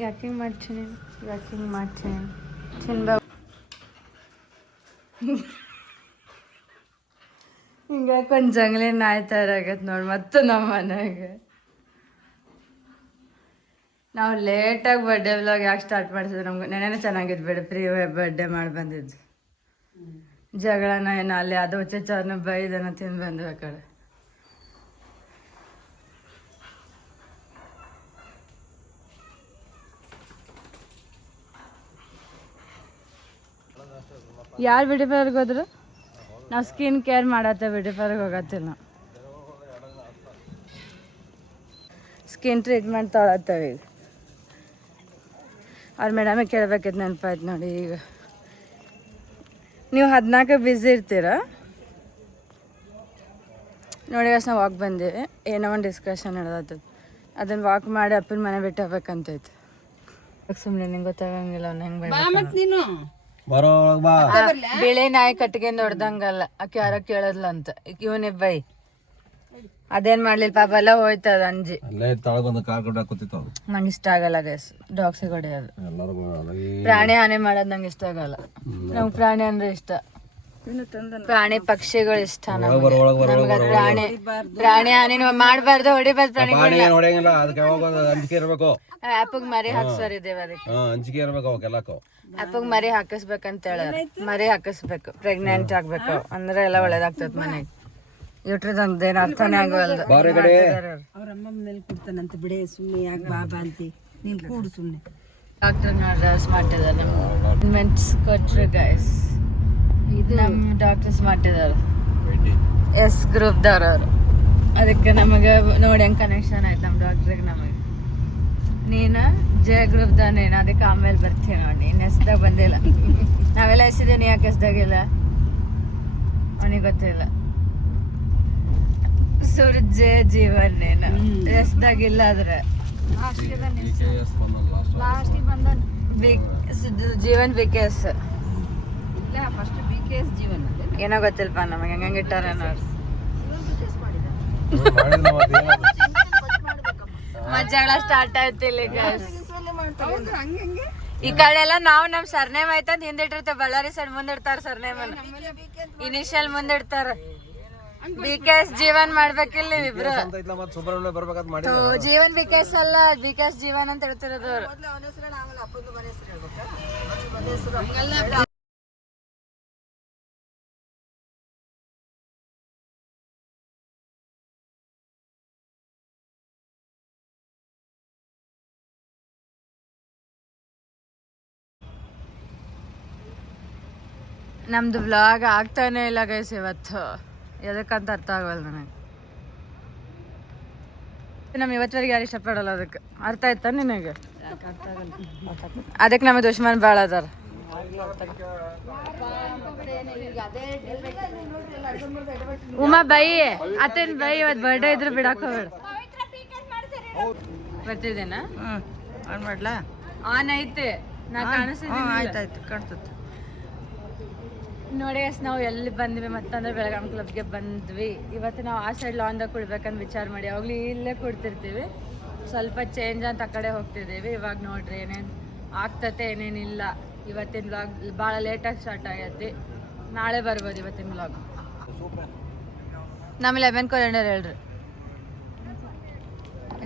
ಯಾಕಿಂಗ್ ಮಾಡ್ತೀನಿ ಯಾಕಿಂಗ್ ಮಾಡ್ತೀನಿ ಚಿನ್ಬಾ ಹಿಂಗಾಕೆ ಒಂದು ಜಂಗ್ಲಿ ನಾಯಿ ಥರ ಆಗತ್ತೆ ನೋಡಿ ಮತ್ತು ನಮ್ಮ ಮನೆಗೆ ನಾವು ಲೇಟಾಗಿ ಬರ್ಡೇ ವ್ಲಾಗ್ ಯಾಕೆ ಸ್ಟಾರ್ಟ್ ಮಾಡಿಸಿದ್ರು ನಮ್ಗೆ ನೆನೆನೇ ಚೆನ್ನಾಗಿದ್ದು ಬಿಡಿ ಫ್ರೀ ಬರ್ಡೇ ಮಾಡಿ ಬಂದಿದ್ದು ಜಗಳನ ಏನು ಅಲ್ಲಿ ಅದು ಹುಚ್ಚನ್ನ ಬೈದನ ತಿಂದು ಬಂದ್ವಿ ಆ ಕಡೆ ಯಾರು ಬ್ಯೂಟಿ ಪಾರ್ಲರ್ಗೆ ಹೋದ್ರು ನಾವು ಸ್ಕಿನ್ ಕೇರ್ ಮಾಡತ್ತೆ ಬ್ಯೂಟಿ ಪಾರ್ಲರ್ಗೆ ಹೋಗತ್ತಿಲ್ಲ ಸ್ಕಿನ್ ಟ್ರೀಟ್ಮೆಂಟ್ ತೊಗೊಳತ್ತೇವೆ ಈಗ ಅವ್ರ ಮೇಡಮಿಗೆ ಕೇಳ್ಬೇಕಿತ್ತು ನೆನಪಾಯ್ತು ನೋಡಿ ಈಗ ನೀವು 14 ಬ್ಯುಸಿ ಇರ್ತೀರಾ ನೋಡಿ ನಾವು ವಾಕ್ ಬಂದೀವಿ ಏನೋ ಒಂದು ಡಿಸ್ಕಷನ್ ನಡೆದತ್ತು ಅದನ್ನು ವಾಕ್ ಮಾಡಿ ಅಪ್ಪನ ಮನೆ ಬಿಟ್ಟು ಹೋಗ್ಬೇಕಂತೈತೆ ಸುಮ್ಮನೆ ನಿಂಗೆ ಗೊತ್ತಾಗಂಗಿಲ್ಲ ಅವ್ನು ಹೆಂಗೆ ಬಿಳಿ ನಾಯಿ ಕಟ್ಕೊಂಡು ಹೊಡ್ದಂಗಲ್ಲ ಆಕೆ ಯಾರೋ ಕೇಳದ್ಲ ಅಂತ ಇವನೇ ಬೈ ಅದೇನ್ ಮಾಡ್ಲಿಲ್ಲ ಪಾಪ ಎಲ್ಲ ಹೋಯ್ತದ ಅಂಜಿ ನಂಗೆ ಇಷ್ಟ ಆಗಲ್ಲ ಗೈಸ್ ಡಾಗ್ಸ್ ಹೊಡೆಯೋದು ಪ್ರಾಣಿ ಹಾನಿ ಮಾಡೋದು ನಂಗೆ ಇಷ್ಟ ಆಗಲ್ಲ ನಂಗೆ ಪ್ರಾಣಿ ಅಂದ್ರೆ ಇಷ್ಟ ಪ್ರಾಣಿ ಪಕ್ಷಿಗಳು ಇಷ್ಟ ನಮ್ಗೆ ಪ್ರಾಣಿ ಹಾನಿ ಮಾಡಬಾರ್ದು ಹೊಡಿಬಾರ್ದು ಪ್ರಾಣಿ ಆ್ಯಪಿಗೆ ಮರಿ ಹಾಕ್ಸೋರಿದ್ದೇವೆ ಅದಕ್ಕೆ ಆ್ಯಪಿಗೆ ಮರಿ ಹಾಕಿಸ್ಬೇಕಂತ ಹೇಳ ಮರಿ ಹಾಕಿಸ್ಬೇಕು ಪ್ರೆಗ್ನೆಂಟ್ ಆಗ್ಬೇಕು ಅಂದ್ರೆ ಎಲ್ಲ ಒಳ್ಳೇದಾಗ್ತದೆ ಮನೆಗೆ ಯೂಟ್ರದಂದೇನು ಅರ್ಥನೇ ಆಗವಲ್ದು ಅವ್ರ ಅಮ್ಮ ಮನೇಲಿ ಕೊಡ್ತಾನಂತ ಬಿಡೆ ಸುಮ್ಮನೆ ಯಾಕೆ ಬಾಬಾ ಅಂತಿ ನೀನು ಕೂಡು ಸುಮ್ಮನೆ ಡಾಕ್ಟರ್ ನರ್ಸ್ ಮಾಡಿದ್ದಾರೆ ಮೆಂಟ್ಸ್ ಕೊಟ್ರು ಗೈಸ್ ಇದು ನಮ್ಮ ಡಾಕ್ಟರ್ಸ್ ಮಾಡಿದ್ದಾರೆ ಎಸ್ ಗ್ರೂಪ್ದವ್ರು ಅವರು ಅದಕ್ಕೆ ನಮಗೆ ನೋಡಿ ಹೆಂಗೆ ಕನೆಕ್ಷನ್ ಆಯ್ತು ನಮ್ಮ ಡಾಕ್ಟ್ರಿಗೆ ನಮಗೆ ನೀನು ಜೆ ಗ್ರೂಪ್ದವನೇನು ಅದಕ್ಕೆ ಆಮೇಲೆ ಬರ್ತೀವಿ ನೋಡಿ ನೀನು ಎಸ್ದಾಗ ಬಂದಿಲ್ಲ ನಾವೆಲ್ಲ ಎಸಿದ್ದೀನಿ ಯಾಕೆ ಎಸ್ದಾಗಿಲ್ಲ ಅವನಿಗೆ ಗೊತ್ತಿಲ್ಲ ಸುರ್ಜೆ ಜೀವನೇನು ಎಸ್ದಾಗಿಲ್ಲ ಆದ್ರೆ ಜೀವನ್ ಬಿಕೆಎಸ್ ಏನೋ ಗೊತ್ತಿಲ್ಲಪ್ಪ ನಮಗೆ ಹೆಂಗೆ ಇಟ್ಟಾರ ಮಜಾಳ ಸ್ಟಾರ್ಟ್ ಆಯ್ತು ಇಲ್ಲಿ ಈ ಕಡೆ ಎಲ್ಲ ನಾವು ನಮ್ ಸರ್ನೇಮ್ ಆಯ್ತಂದ್ ಹಿಂದಿಟ್ಟಿರ್ತೇವೆ ಬಳ್ಳಾರಿ ಸೈಡ್ ಮುಂದಿಡ್ತಾರ ಸರ್ನೇಮ್ ಇನಿಷಿಯಲ್ ಮುಂದಿಡ್ತಾರ ಬಿಕೆಎಸ್ ಜೀವನ್ ಮಾಡ್ಬೇಕಿಲ್ಲ ಇಬ್ರು ಜೀವನ್ ಬಿಕೆಎಸ್ ಅಲ್ಲ ಬಿಕೆಎಸ್ ಜೀವನ್ ಅಂತ ಹೇಳ್ತಿರೋದು ನಮ್ದು ವ್ಲಾಗ್ ಆಗ್ತಾನೆ ಇಲ್ಲ ಗೈಸ್ ಇವತ್ತು ಎದಕ್ಕಂತ ಅರ್ಥ ಆಗವಲ್ಲ ನನಗೆ ನಮ್ ಇವತ್ತವರೆಗೆ ಯಾರು ಇಷ್ಟಪಡಲ್ಲ ಅದಕ್ಕೆ ಅರ್ಥ ಆಯ್ತಾ ನಿನಗೆ ಅದಕ್ಕೆ ನಮಗೆ ದುಶ್ಮನ್ ಭಾಳ ಅದಾರ ಉಮಾ ಬೈ ಅತ್ತೇನ್ ಬೈ ಇವತ್ತು ಬರ್ಡೇ ಇದ್ರು ಬಿಡಾಕ್ ಹೋಗ್ಬೇಡ ಬರ್ತಿದ್ದೇನಾ ಆನ್ ಮಾಡ್ಲಾ ಆನ್ ಐತೆ ನಾ ಕಾಣಿಸ್ತಿದ್ದೀನಿ ಆಯ್ತಾಯ್ತು ಕಾಣ್ತದೆ ನೋಡಿ ಅಸ್ ನಾವು ಎಲ್ಲಿ ಬಂದ್ವಿ ಮತ್ತಂದ್ರೆ ಬೆಳಗಾಂ ಕ್ಲಬ್ಗೆ ಬಂದ್ವಿ ಇವತ್ತು ನಾವು ಆ ಸೈಡ್ ಲಾನ್ದಾಗ ಕೊಡ್ಬೇಕಂತ ವಿಚಾರ ಮಾಡಿ ಯಾವಾಗಲೂ ಇಲ್ಲೇ ಕೊಡ್ತಿರ್ತೀವಿ ಸ್ವಲ್ಪ ಚೇಂಜ್ ಅಂತ ಆ ಕಡೆ ಹೋಗ್ತಿದ್ದೀವಿ ಇವಾಗ ನೋಡ್ರಿ ಏನೇನು ಆಗ್ತತೆ ಏನೇನಿಲ್ಲ ಇವತ್ತಿನ ವ್ಲಾಗ್ ಭಾಳ ಲೇಟಾಗಿ ಸ್ಟಾರ್ಟ್ ಆಗೈತಿ ನಾಳೆ ಬರ್ಬೋದು ಇವತ್ತಿನ ವ್ಲಾಗ್ ನಮ್ಮ 11 ಕೊಲೆಂಡರ್ ಹೇಳ್ರಿ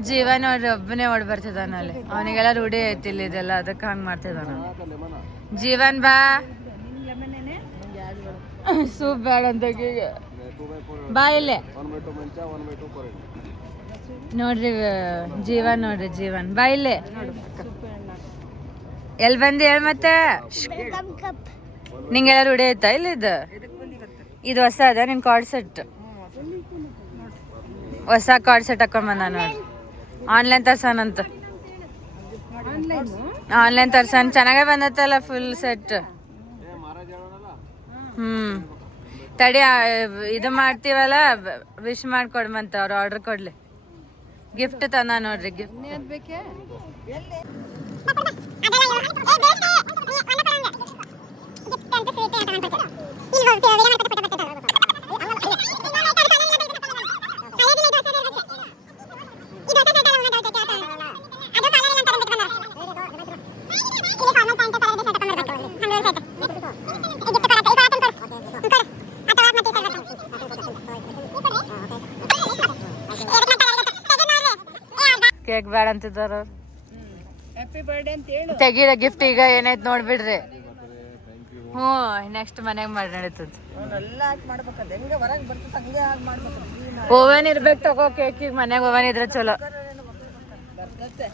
ಜೀವ ನೋಡ್ರಿ ಒಬ್ಬನೇ ಓಡಿ ಬರ್ತಿದ್ದಾನ ಅಲ್ಲಿ ಅವನಿಗೆಲ್ಲ ರೂಢಿ ಐತಿ ಇಲ್ಲಿ ಇದೆಲ್ಲ ಅದಕ್ಕೆ ಹಂಗೆ ಮಾಡ್ತಿದ್ದಾನ ಜೀವನ್ ಬಾ ಸೂಪ್ ಬೇಡ ಅಂತ ಬಾ ಇಲ್ಲೇ ನೋಡ್ರಿ ಜೀವನ್ ನೋಡ್ರಿ ಜೀವನ್ ಬಾ ಇಲ್ಲೇ ಎಲ್ಲಿ ಬಂದಿ ಹೇಳ ಮತ್ತೆ ನಿಂಗೆಲ್ಲ ರೂಢಿ ಆಯ್ತಾ ಇಲ್ಲ ಇದು ಹೊಸ ಅದ ನಿನ್ ಕಾರ್ಡ್ ಸೆಟ್ ಹೊಸ ಕಾರ್ಡ್ ಸೆಟ್ ಹಾಕೊಂಡ್ ಬಂದ ನೋಡಿ ಆನ್ಲೈನ್ ತರ್ಸನಂತ ಆನ್ಲೈನ್ ತರ್ಸನ್ ಚೆನ್ನಾಗೇ ಬಂದತ್ತಲ್ಲ ಫುಲ್ ಸೆಟ್ ತಡಿ ಇದು ಮಾಡ್ತೀವಲ್ಲ ವಿಶ್ ಮಾಡ್ಕೊಡ್ಮಂತ ಅವ್ರು ಆರ್ಡರ್ ಕೊಡ್ಲಿ ಗಿಫ್ಟ್ ತಂದ ನೋಡ್ರಿ ಗಿಫ್ಟ್ ಬೇಡ ಅಂತಿದಾರ ಅವ್ರು. ಹ್ಯಾಪಿ ಬರ್ಡೇ ಅಂತ ಹೇಳು. ತೆಗೀರ ಗಿಫ್ಟ್ ಈಗ ಏನಾಯ್ತು ನೋಡ್ಬಿಡ್ರಿ. ಹ್ಞೂ ನೆಕ್ಸ್ಟ್ ಮನ್ಯಾಗ ಮಾಡಿ ನಡೀತದ. ಅವನ್ನೆಲ್ಲ ಹಾಕಿ ಮಾಡ್ಬೇಕಂತ ಹೆಂಗೆ ಹೊರಗೆ ಬರ್ತದೆ ಹಂಗೆ ಹಾಕಿ ಮಾಡ್ಬೇಕು. ಓವನ್ ಇರ್ಬೇಕು ತಗೋ ಕೇಕಿಗೆ. ಮನ್ಯಾಗ ಓವನ್ ಇದ್ರೆ ಚಲೋ. ಬರ್ತದೆ.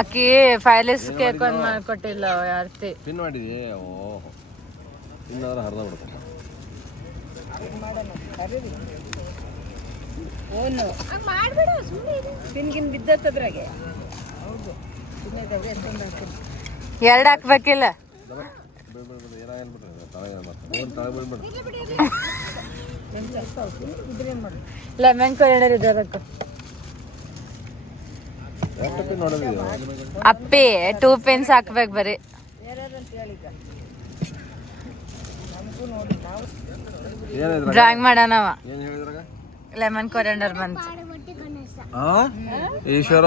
ಅಕ್ಕಿ ಫೈಲಿಸ್ ಕೇಕ್ ಒಂದ್ ಮಾಡ್ಕೊಟ್ಟಿಲ್ಲ ಯಾರ್ತಿ. ಪಿನ್ ಮಾಡಿದಿ. ಓಹ್ ಪಿನ್ನಾದ್ರೆ ಹರಿದ ಬಿಡ್ತದೆ. ಓನು ಮಾಡ್ಬೇಡ ಸುಮ್ಮನೆ ಪಿನ್ಗಿನ್ ಬಿದ್ದತ್ತದ್ರಾಗೆ. ಹೌದು ಸುಮ್ಮನೆ ಇದಾವೆ ಎಷ್ಟೊಂದು ಹಾಕ್ತೀನಿ. 2 ಹಾಕ್ಬೇಕಿಲ್ಲ. ಲೆಮನ್ ಕೊರಿಯಂಡರ್ ಇದೆ ಅದಕ್ಕೆ. ಅಪ್ಪಿ 2 pins ಹಾಕ್ಬೇಕು ಬರೀ. ಡ್ರಾಯಿಂಗ್ ಮಾಡೋಣವ. ಲೆಮನ್ ಕೊರಿಯಂಡರ್ ಬಂತು. ಈಶ್ವರ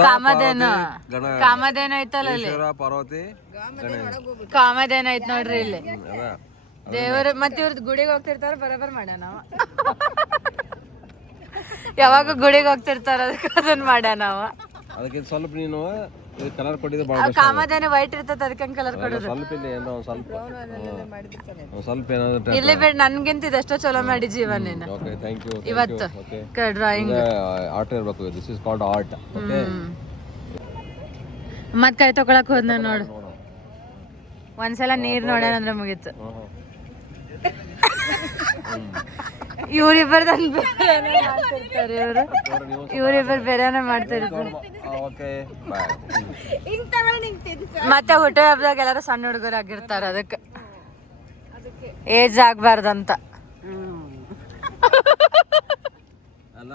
ಕಾಮಧೇನು ಐತಲ್ಲ ಅಲ್ಲಿ. ಪಾರ್ವತಿ ಕಾಮಧೇನು ಐತ್ ನೋಡ್ರಿ ಇಲ್ಲಿ ದೇವರು. ಮತ್ತೆ ಇವ್ರದ್ದು ಗುಡಿಗೆ ಹೋಗ್ತಿರ್ತಾರ ಬರೋಬ್ಬರ ಮಾಡ್ಯಾನವ. ಯಾವಾಗ ಗುಡಿಗೆ ಹೋಗ್ತಿರ್ತಾರ ಅದಕ್ಕೆ ಅದನ್ನ ಮಾಡ್ಯಾನವ. ಅದಕ್ಕೆ ಸ್ವಲ್ಪ ನೀನು ಕಲರ್ ಕೊಟ್ಟಿದ್ದೆ ಭಾಳ ಕಾಮಧೇನು ವೈಟ್ ಇರ್ತದ ಅದಕ್ಕೆ ಕಲರ್ ಕೊಡೋದು. ಸ್ವಲ್ಪ ಇಲ್ಲಿ ಏನೋ ಸ್ವಲ್ಪ ಏನಾದ್ರು ಇಲ್ಲಿ ಬೇಡ ನನ್ಗಿಂತ ಇದೆಷ್ಟೋ ಚಲೋ ಮಾಡಿ ಜೀವನ ನೀನು. Okay thank you. ಇವತ್ತು ಡ್ರಾಯಿಂಗ್ ಆರ್ಟ್ ಇರಬೇಕು. This is called art. Okay ಮತ್ ಕೈ ತಗೊಳಕ್ ಹೋದ್ನ ನೋಡು. ಒಂದ್ಸಲ ನೀರ್ ನೋಡ್ಯಾನಂದ್ರೆ ಮುಗೀತು. ಇವ್ರಿಬ್ಬರ ಮಾಡ್ತಿರ್ತಾರೆ. ಇವ್ರಿಬ್ಬರು ಬೇರೆನೇ ಮಾಡ್ತಿರ್ತಾರೆ. ಮತ್ತೆ ಹುಟ್ಟು ಹಬ್ಬದಾಗ ಎಲ್ಲಾರು ಸಣ್ಣ ಹುಡುಗರು ಆಗಿರ್ತಾರ. ಅದಕ್ಕೆ ಏಜ್ ಆಗ್ಬಾರ್ದಂತ. ಅಲ್ಲ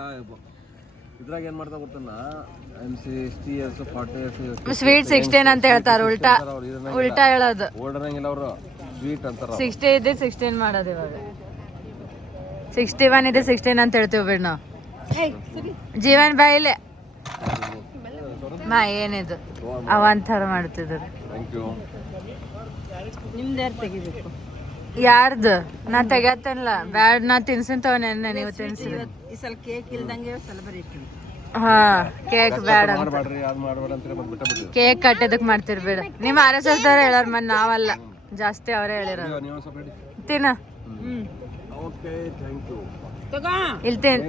ಇದ್ರಾಗ ಏನ್ ಮಾಡ್ತಾ ಗೊತ್ತಲ್ಲ MC60 years 40 years ಸ್ವೀಟ್ 16 ಅಂತ ಹೇಳ್ತಾರ. ಉಲ್ಟಾ ಹೇಳೋದು. ಓಲ್ಡರಂಗಿಲ್ಲ ಅವರು ಸ್ವೀಟ್ ಅಂತಾರ. 60 ಇದ್ದಿದ್ದು 16 ಮಾಡೋದು. ಇವಾಗ 61 ಇದೆ 16 ಅಂತ ಹೇಳ್ತೀವಿ ಬಿಡ್ ನಾವು. ಜೀವನ್ ಬಾಯಿಲೆ ಮಾ ಏನಿದು ಅವಂತರ ಮಾಡ್ತಿದ್ರು. ನಿಮ್ದು ಯಾರು ತೆಗಿಬೇಕು? ಯಾರ್ದು ನಾ ತೆಗ್ಯಾತಲ್ಲ ಬ್ಯಾಡ್. ನಾ ತಿನ್ಸಿಂತವ ನೆನ್ನೆ ನೀವು ತಿನ್ಸಿದ್ರಿ. ಈ ಸಲ ಕೇಕ್ ಇಲ್ದಂಗೆ ಸೆಲೆಬ್ರೇಷನ್. ಹಾ ಕೇಕ್ ಬ್ಯಾಡ ಅಂತ. ಕೇಕ್ ಕಟ್ಟೋದಕ್ ಮಾಡ್ತಿರ್ಬೇಡ. ನಿಮ್ಮ RSS ದವ್ರ ಹೇಳಾರ ಮನ್ ನಾವಲ್ಲ. ಜಾಸ್ತಿ ಅವರೇ ಹೇಳಿರ. ತಿನ್ನ ಇಲ್ತೇನ್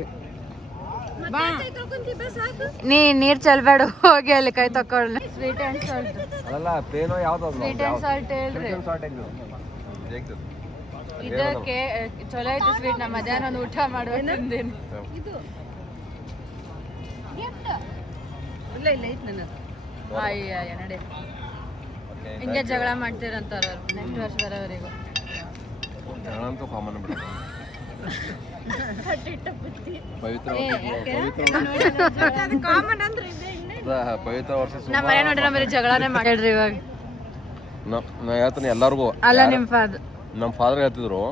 ನೀ ನೀರ್ ಚಲ್ಬೇಡ. ಹೋಗಿ ಅಲ್ಲಿ ಕೈ ತಕೊಳ್ಳ. ಸ್ವೀಟ್ ಅಂಡ್ ಸಾಲ್ಟ್ ಅಲ್ಲ ಪೇನೋ ಯಾವ್ದು ಸ್ವೀಟ್ ಅಂಡ್ ಸಾಲ್ಟ್ ಹೇಳ್ರಿ. ಇದಕ್ಕೆ ಚಲೋ ಐತಿ ಸ್ವೀಟ್. ನಾ ಮಧ್ಯಾಹ್ನ ಒಂದು ಊಟ ಮಾಡುವ ತಿಂದೇನಿ. ಇಲ್ಲ ಇಲ್ಲ ಐತ್ ನನಗೆ. ಅಯ್ಯ ನಡೆ ಹಿಂಗೆ ಜಗಳ ಮಾಡ್ತೀರಂತಾರ ನೆಕ್ಸ್ಟ್ ವರ್ಷ ಬರೋವರೆಗೂ. ಅಂತೂ ಕಾಮನ್ ಬಿಡ. ಪವಿತ್ರ ವರ್ಷ ನಮ್ಮ ಮನೆ ನೋಡ್ರಿ ಬರೀ ಜಗಳನೇ ಮಾಡ್ರಿ ಇವಾಗ. ನಾ ಹೇಳ್ತೀನಿ ಎಲ್ಲಾರ್ಗು. ಅಲ್ಲ ನಿಮ್ಮ ಫಾದರ್ ನಮ್ಮ ಫಾದರ್ ಹೇಳ್ತಿದ್ರು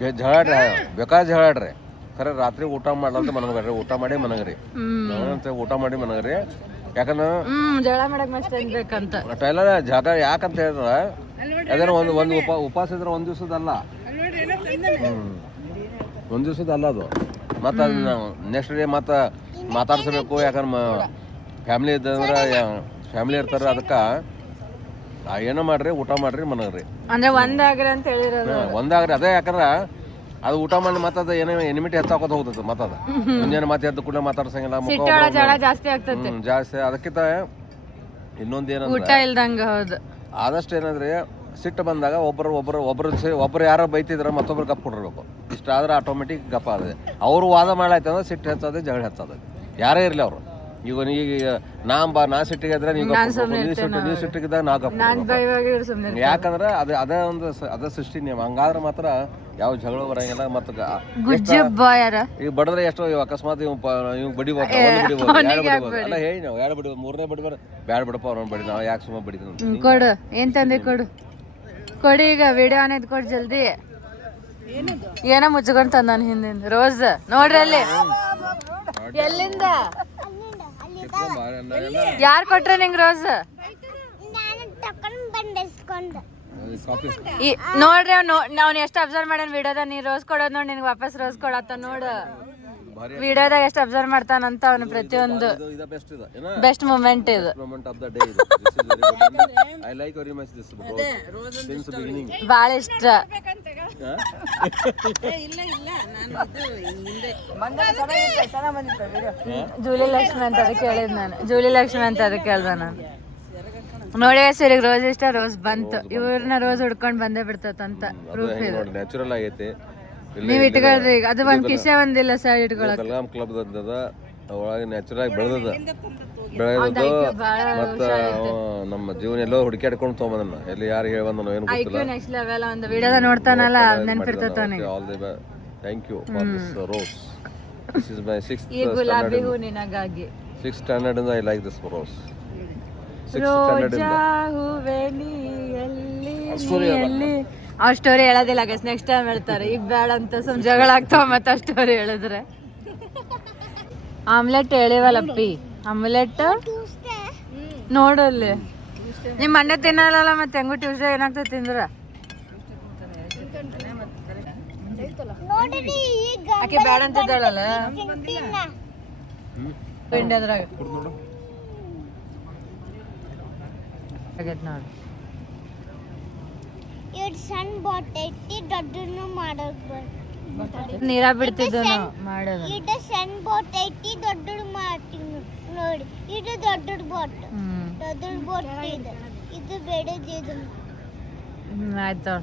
ಜಗಳಾಡ್ರಿ ಬೇಕಾದ್ರೆ ಜಗಳಾಡ್ರಿ ಖರೆ ರಾತ್ರಿ ಊಟ ಮಾಡ್ಲಂತ ಮನಗ್ರಿ. ಊಟ ಮಾಡಿ ಮನಗ್ರಿ. ಊಟ ಮಾಡಿ ಮನಗ್ರಿ. ಯಾಕಂದ್ರೆ ಜಗಳ ಮಾಡಕ್ ಮಸ್ತ್ ಬೇಕಂತ ಟೈಲರ್ ಜಗಳ ಯಾಕಂತ ಹೇಳಿದ್ರ ಅದೇನೋ ಒಂದು ಉಪವಾಸ ಇದ್ರೆ ಒಂದ್ ದಿವ್ಸದಲ್ಲ. ಒಂದ್ ದಿವ್ಸದಲ್ಲ ಅದು. ಮತ್ತ ಅದನ್ನ ನೆಕ್ಸ್ಟ್ ಡೇ ಮತ್ತ ಮಾತಾಡ್ಸಬೇಕು. ಯಾಕಂದ್ರೆ ಫ್ಯಾಮಿಲಿ ಇದ್ದಂದ್ರ ಫ್ಯಾಮಿಲಿ ಇರ್ತಾರ. ಅದಕ್ಕ ಏನೋ ಮಾಡ್ರಿ ಊಟ ಮಾಡ್ರಿ ಮನಗ್ರಿ. ಅಂದ್ರೆ ಒಂದಾಗ್ರಿ ಅಂತ ಹೇಳಿರೋದು. ಒಂದಾಗ್ರಿ ಅದೇ. ಯಾಕಂದ್ರ ಅದು ಊಟ ಮಾಡಿ ಮತ್ತದ ಏನೋ ಎನಿಮಿಟಿ ಹೆಚ್ಚಾಕೋತ ಹೋಗ್ತದೆ. ಮತ್ತದ ಮುಂಜಾನೆ ಮತ್ತೆ ಎದ್ದು ಕೂಡ ಮಾತಾಡ್ಸಂಗಿಲ್ಲ. ಜಾಸ್ತಿ ಆಗ್ತದೆ ಜಾಸ್ತಿ. ಅದಕ್ಕಿಂತ ಇನ್ನೊಂದ್ ಏನಂದ್ರೆ ಊಟ ಇಲ್ದಂಗ. ಹೌದು ಆದಷ್ಟು ಏನಂದ್ರೆ ಸಿಟ್ಟು ಬಂದಾಗ ಒಬ್ರು ಯಾರೋ ಬೈತಿದ್ರ ಮತ್ತೊಬ್ರು ಗಪ್ ಕೊಡಿರ್ಬೇಕು. ಇಷ್ಟ ಆದ್ರೆ ಆಟೋಮೆಟಿಕ್ ಗಪ್ಪ ಆದ್ರೆ. ಅವ್ರು ವಾದ ಮಾಡಾಯ್ತಂದ್ರೆ ಸಿಟ್ಟು ಹೆಚ್ಚದೆ ಜಗಳ ಹೆಚ್ಚದೆ. ಯಾರೇ ಇರ್ಲಿ ಅವರು. ಈಗ ನಾ ಸಿಟ್ಟಿಗೆ ಇದ್ರೆ ನೀವು ಸಿಟ್ಟಿಗಿದ್ದಾಗ ನಾ ಗಪ್ಪ. ಯಾಕಂದ್ರೆ ಅದೇ ಒಂದು ಅದೇ ಸೃಷ್ಟಿ ನಿಯಮ. ಹಂಗಾದ್ರೆ ಮಾತ್ರ ಯಾವ ಜಗಳ ಬರಂಗಿಲ್ಲ. ಮತ್ತ ಈಗ ಬಡದ್ರೆ ಎಷ್ಟೋ ಅಕಸ್ಮಾತ್ ಇವ್ ಬಡಿಬೋದು. ಅಲ್ಲ ಹೇಳಿ ನಾವು ಎರಡು ಬಡಿ ಮೂರನೇ ಬಡಿ ಬ್ಯಾಡ್ ಬಿಡಪ್ಪ ಅವ್ರನ್ನ ಬಡಿ. ನಾವು ಯಾಕೆ ಸುಮ್ಮ ಬಡಿತೀವಿ. ಕೊಡು ಏನ್ ತಂದೆ ಕೊಡು ಕೊಡಿ. ಈಗ ವಿಡಿಯೋ ಅನ್ನೋದು ಕೊಡು ಜಲ್ದಿ. ಏನೋ ಮುಚ್ಕೊಂಡ್ ತಂದ ಹಿಂದಿಂದ ರೋಸ್ ನೋಡ್ರಿ ಅಲ್ಲಿ. ಎಲ್ಲಿಂದ ಯಾರ್ ಕೊಟ್ರ ನಿಂಗ್ ರೋಸ್? ನೋಡ್ರಿ ಅವ್ನು ಎಷ್ಟು ಅಬ್ಸರ್ವ್ ಮಾಡ್ಯಾನ ವಿಡಿಯೋದ. ನೀ ರೋಸ್ ಕೊಡೋದ್ ನೋಡಿ ನಿನ್ಗೆ ವಾಪಸ್ ರೋಸ್ ಕೊಡತ್ತ ನೋಡು. ವಿಡಿಯೋದಾಗ ಎಷ್ಟು ಅಬ್ಸರ್ವ್ ಮಾಡ್ತಾನಂತ ಅವನು ಪ್ರತಿಯೊಂದು ಇದು ಬೆಸ್ಟ್ ಇದೆ ಏನ ಬೆಸ್ಟ್ ಮೂಮೆಂಟ್ ಇದು ಮೊಮೆಂಟ್ ಆಫ್ ದ ಡೇ ಇದು this is very good I like very much this since beginning ಭಾಳ ಇಷ್ಟ. ಇಲ್ಲ ಇಲ್ಲ ನಾನು ಇದು ಹಿಂದೆ ಜೂಲಿ ಲಕ್ಷ್ಮಿ ಅಂತ ಅದಕ್ಕೆ ಹೇಳಿದ್ ನಾನು. ಜೂಲಿ ಲಕ್ಷ್ಮಿ ಅಂತ ಅದಕ್ಕೆ ಹೇಳ್ದೆ ನಾನು. ನೋಡಿ ಸರಿಗೆ ರೋಸ್ ಇಷ್ಟ, ರೋಸ್ ಬಂತು. ಇವ್ರನ್ನ ರೋಸ್ ಹುಡ್ಕೊಂಡ್ ಬಂದೇ ಬಿಡ್ತದಂತ ಪ್ರೂಫ್ ಇದೆ. ನೋಡಿ ನ್ಯಾಚುರಲ್ ಆಗೈತಿ. ನೀವ್ ಇಟ್ಕೊಳ್ರಿ ಈಗ. ಅದು ಒಂದ್ ಕಿಶೆ ಒಂದಿಲ್ಲ ಸರ್ ಇಟ್ಕೊಳಕ್. ಬೆಲ್ಗಾಮ್ ಕ್ಲಬ್ ಅದ ಒಳಗೆ ನ್ಯಾಚುರಲ್ ಆಗಿ ಬೆಳೆದದ ಮತ್ತ ನಮ್ಮ ಜೀವನ ಎಲ್ಲೋ ಹುಡುಕಾಡ್ಕೊಂಡು ತೊಗೊಂಬಂದ ಎಲ್ಲಿ ಯಾರು ಹೇಳ್ಬಂದ ಏನು ಗೊತ್ತಿಲ್ಲ. ನೆಕ್ಸ್ಟ್ ಲೆವೆಲ್ ಒಂದು ವಿಡಿಯೋದ ನೋಡ್ತಾನಲ್ಲ ನೆನ್ಪಿರ್ತತಾನೆ. All the thank you for this rose. This is my 6th ಈ ಗುಲಾಬಿ ಹೂ ನಿನಗಾಗಿ. 6th ಸ್ಟ್ಯಾಂಡರ್ಡ್ ಇಂದ I like this rose. 6th standard ಇಂದ ಹೂವೆ ನೀ ಎಲ್ಲಿ ಆ ಸ್ಟೋರಿ ಹೇಳೋದಿಲ್ಲ ಗೈಸ್, ನೆಕ್ಸ್ಟ್ ಟೈಮ್ ಹೇಳ್ತಾರೆ. ಈಗ ಬೇಡ ಅಂತ ಸುಮ್ ಜಗಳ ಆಗ್ತಾವ ಮತ್ತೆ ಆ ಸ್ಟೋರಿ ಹೇಳಿದ್ರೆ. ಆಮ್ಲೆಟ್ ಹೇಳಿವಲ್ಲಪ್ಪಿ, ಆಮ್ಲೆಟ್ ನೋಡಲ್ಲಿ ನಿಮ್ ಮಂಡೆ ತಿನ್ನಲ್ಲ ಮತ್ತೆ ಹೆಂಗು ಟ್ಯೂಸ್ಡೇ ಏನಾಗ್ತದೆ ತಿಂದ್ರ. ಆಕೆ ಬೇಡ ಅಂತ ಹೇಳಲ್ಲ ಇಂಡಿಯಾದ್ರಾಗ ಆಗೈತೆ ನೋಡಿ. ನೀರ ಬಿಡ್ತಿದ್ದು ನಾವು ಮಾಡೋದು. ಸಣ್ಣ ಬೋಟ್ ಐತಿ ದೊಡ್ಡ ಮಾಡ್ತೀವಿ ನೋಡಿ. ಇದು ದೊಡ್ಡ ಬೋಟ್, ದೊಡ್ಡ ಬೋಟ್ ಇದು ಬೇಡ. ಆಯ್ತು.